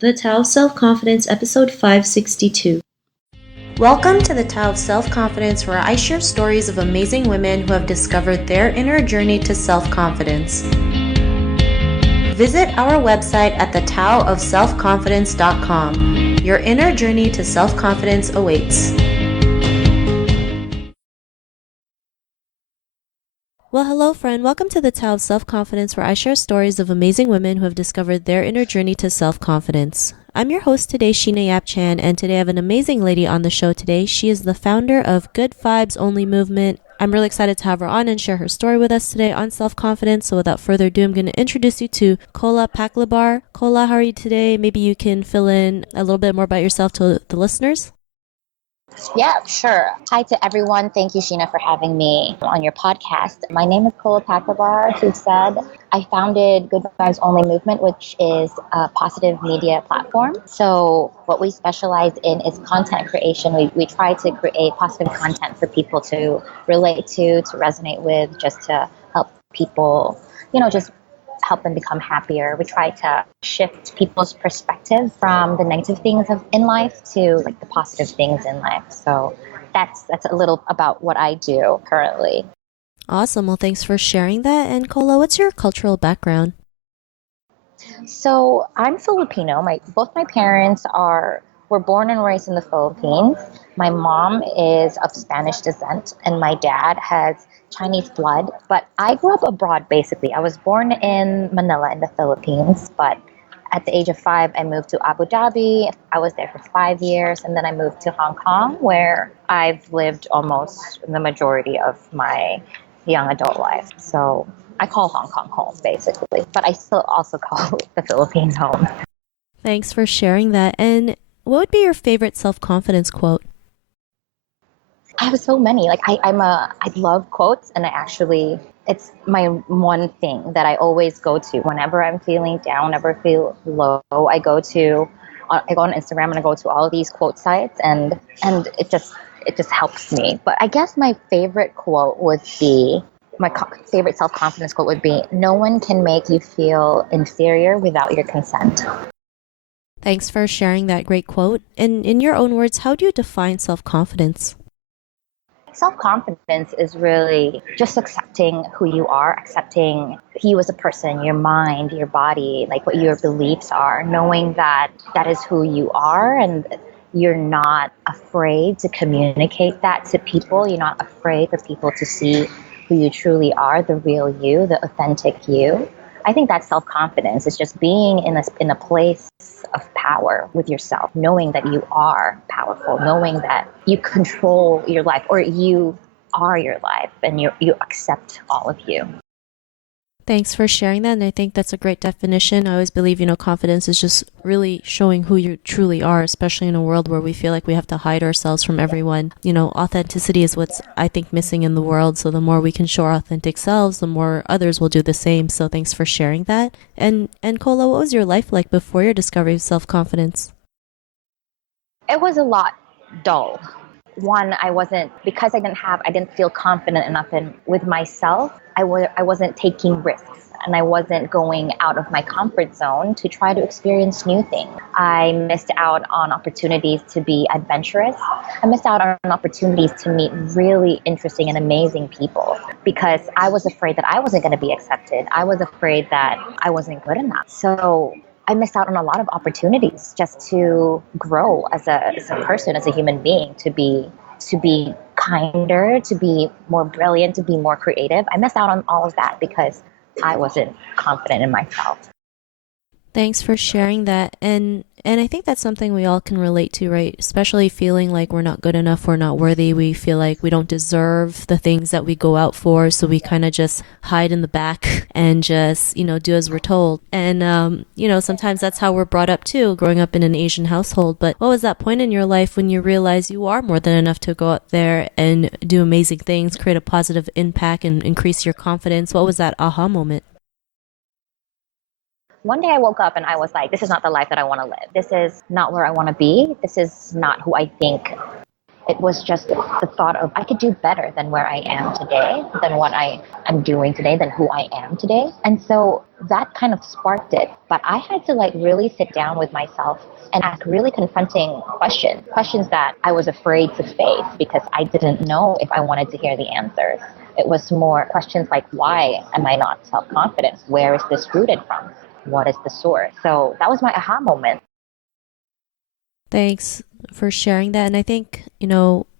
The Tao of Self-Confidence, episode 562. Welcome to the Tao of Self-Confidence, where I share stories of amazing women who have discovered their inner journey to self-confidence. Visit our website at thetaoofselfconfidence.com. Your inner journey to self-confidence awaits. Well, hello, friend. Welcome to the Tao of Self-Confidence, where I share stories of amazing women who have discovered their inner journey to self-confidence. I'm your host today, Sheena Yap Chan, and today I have an amazing lady on the show today. She is the founder of Good Vibes Only Movement. I'm really excited to have her on and share her story with us today on self-confidence. So without further ado, I'm going to introduce you to Kola Paclibar. Kola, how are you today? Maybe you can fill in a little bit more about yourself to the listeners. Yeah, sure. Hi to everyone. Thank you, Sheena, for having me on your podcast. My name is Kola Paclibar, as you said. I founded Good Vibes Only Movement, which is a positive media platform. So what we specialize in is content creation. We try to create positive content for people to relate to resonate with, just to help people, just help them become happier. We try to shift people's perspective from the negative things in life to like the positive things in life. So that's a little about what I do currently. Awesome. Well, thanks for sharing that. And Kola, what's your cultural background? So I'm Filipino. Both my parents were born and raised in the Philippines. My mom is of Spanish descent and my dad has Chinese blood, but I grew up abroad basically. I was born in Manila in the Philippines, but at the age of 5, I moved to Abu Dhabi. I was there for 5 years, and then I moved to Hong Kong, where I've lived almost the majority of my young adult life. So I call Hong Kong home, basically, but I still also call the Philippines home. Thanks for sharing that. And what would be your favorite self-confidence quote? I have so many. I love quotes, and it's my one thing that I always go to whenever I'm feeling down, whenever I feel low. I go on Instagram and I go to all of these quote sites, and it just helps me. But I guess my favorite quote would be favorite self-confidence quote would be, "No one can make you feel inferior without your consent." Thanks for sharing that great quote. And in your own words, how do you define self-confidence? Self-confidence is really just accepting who you are, accepting you as a person, your mind, your body, like what your beliefs are, knowing that is who you are, and you're not afraid to communicate that to people. You're not afraid for people to see who you truly are, the real you, the authentic you. I think that's self-confidence. It's just being in a place of power with yourself, knowing that you are powerful, knowing that you control your life, or you are your life, and you accept all of you. Thanks for sharing that. And I think that's a great definition. I always believe, confidence is just really showing who you truly are, especially in a world where we feel like we have to hide ourselves from everyone. Authenticity is what's, I think, missing in the world. So the more we can show our authentic selves, the more others will do the same. So thanks for sharing that. And Kola, what was your life like before your discovery of self-confidence? It was a lot dull. One, because I didn't feel confident enough with myself. I wasn't taking risks, and I wasn't going out of my comfort zone to try to experience new things. I missed out on opportunities to be adventurous. I missed out on opportunities to meet really interesting and amazing people because I was afraid that I wasn't going to be accepted. I was afraid that I wasn't good enough. So I missed out on a lot of opportunities just to grow as a person, as a human being, to be kinder, to be more brilliant, to be more creative. I missed out on all of that because I wasn't confident in myself. Thanks for sharing that. And I think that's something we all can relate to, right? Especially feeling like we're not good enough, we're not worthy. We feel like we don't deserve the things that we go out for. So we kind of just hide in the back and just, do as we're told. And, sometimes that's how we're brought up too, growing up in an Asian household. But what was that point in your life when you realized you are more than enough to go out there and do amazing things, create a positive impact and increase your confidence? What was that aha moment? One day I woke up and I was like, this is not the life that I want to live. This is not where I want to be. This is not who I think It was just the thought of I could do better than where I am today, than what I am doing today, than who I am today. And so that kind of sparked it. But I had to like really sit down with myself and ask really confronting questions that I was afraid to face because I didn't know if I wanted to hear the answers. It was more questions like, why am I not self-confident? Where is this rooted from? What is the source? So that was my aha moment. Thanks for sharing that. And I think,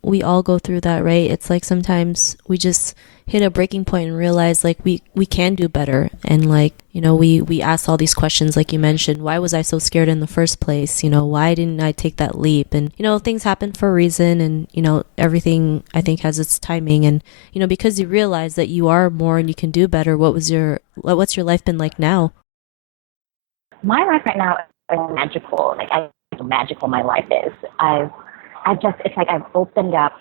we all go through that, right? It's like sometimes we just hit a breaking point and realize like we can do better. And like, we ask all these questions, like you mentioned, why was I so scared in the first place? Why didn't I take that leap? And, things happen for a reason, and, everything I think has its timing. And, because you realize that you are more and you can do better, what's your life been like now? My life right now is magical. Like magical my life is. It's like I've opened up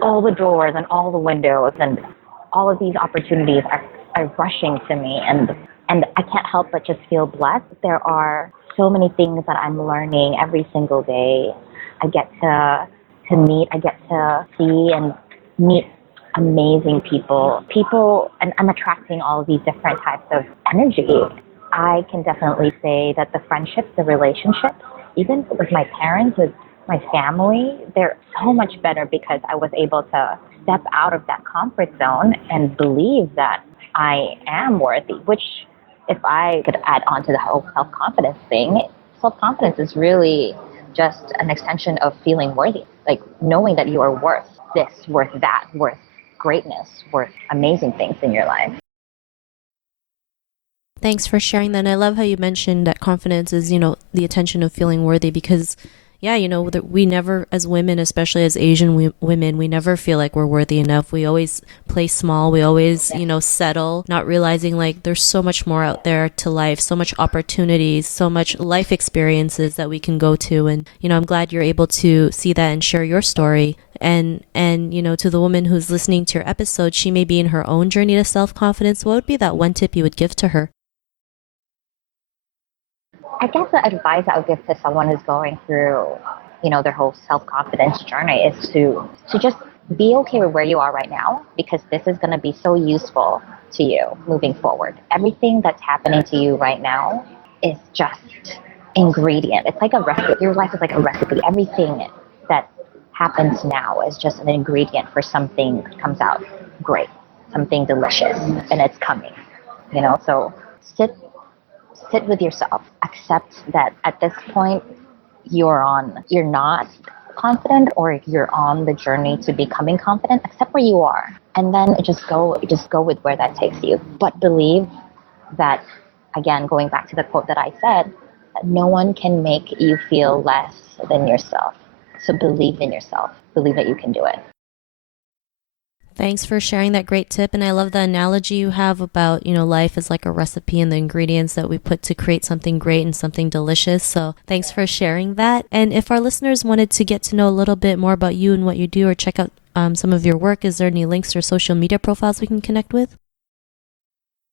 all the doors and all the windows, and all of these opportunities are rushing to me, and I can't help but just feel blessed. There are so many things that I'm learning every single day. I get to see and meet amazing people, and I'm attracting all of these different types of energy. I can definitely say that the friendships, the relationships, even with my parents, with my family, they're so much better because I was able to step out of that comfort zone and believe that I am worthy, which if I could add on to the whole self-confidence thing, self-confidence is really just an extension of feeling worthy, like knowing that you are worth this, worth that, worth greatness, worth amazing things in your life. Thanks for sharing that. And I love how you mentioned that confidence is, the attention of feeling worthy, because that we never, as women, especially as Asian women, we never feel like we're worthy enough. We always play small. We always, settle, not realizing like there's so much more out there to life, so much opportunities, so much life experiences that we can go to. And, I'm glad you're able to see that and share your story. And, to the woman who's listening to your episode, she may be in her own journey to self-confidence. What would be that one tip you would give to her? I guess the advice I would give to someone who's going through, their whole self-confidence journey is to just be okay with where you are right now, because this is going to be so useful to you moving forward. Everything that's happening to you right now is just ingredient. It's like a recipe. Your life is like a recipe. Everything that happens now is just an ingredient for something that comes out great, something delicious, and it's coming. So sit with yourself. Accept that at this point you're not confident, or if you're on the journey to becoming confident. Accept where you are, and then just go with where that takes you. But believe that, again, going back to the quote that I said, that no one can make you feel less than yourself. So believe in yourself. Believe that you can do it. Thanks for sharing that great tip. And I love the analogy you have about, life is like a recipe and the ingredients that we put to create something great and something delicious. So thanks for sharing that. And if our listeners wanted to get to know a little bit more about you and what you do, or check out some of your work, is there any links or social media profiles we can connect with?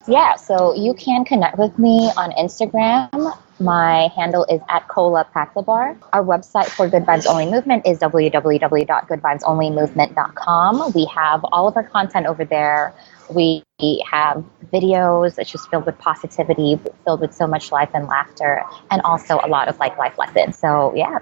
Yeah, so you can connect with me on Instagram. My handle is @Paclibar. Our website for Good Vibes Only Movement is www.goodvibesonlymovement.com. We have all of our content over there. We have videos that's just filled with positivity, filled with so much life and laughter, and also a lot of life lessons. So yeah.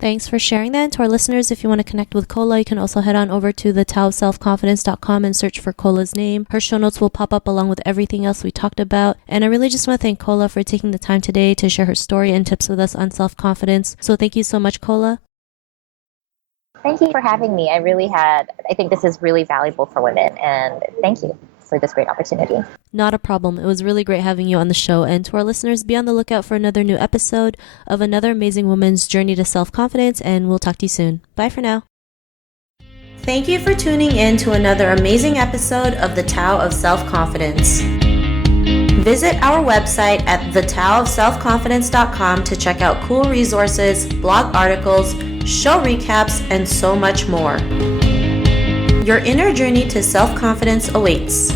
Thanks for sharing that. And to our listeners, if you want to connect with Kola, you can also head on over to thetaoofselfconfidence.com and search for Kola's name. Her show notes will pop up along with everything else we talked about. And I really just want to thank Kola for taking the time today to share her story and tips with us on self-confidence. So thank you so much, Kola. Thank you for having me. I think this is really valuable for women, and thank you for this great opportunity. Not a problem. It was really great having you on the show. And to our listeners, be on the lookout for another new episode of another amazing woman's journey to self-confidence, and we'll talk to you soon. Bye for now. Thank you for tuning in to another amazing episode of The Tao of Self-Confidence. Visit our website at thetaoofselfconfidence.com to check out cool resources, blog articles, show recaps, and so much more. Your inner journey to self-confidence awaits.